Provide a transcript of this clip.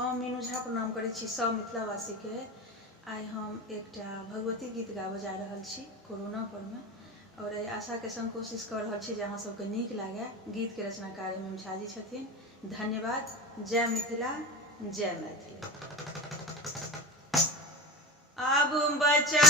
हम मीनू झा प्रणाम करै छी सब मिथिलावासी के। आइ हम एकटा भगवती गीत गाबऽ जा रहल छी कोरोना पर में, और आशा के संग कोशिश कर रहल छी जे अहाँ सबके नीक लागे। गीत के रचनाकार एम झा जी छथिन। धन्यवाद। जय मिथिला, जय मैथिली। अब बचा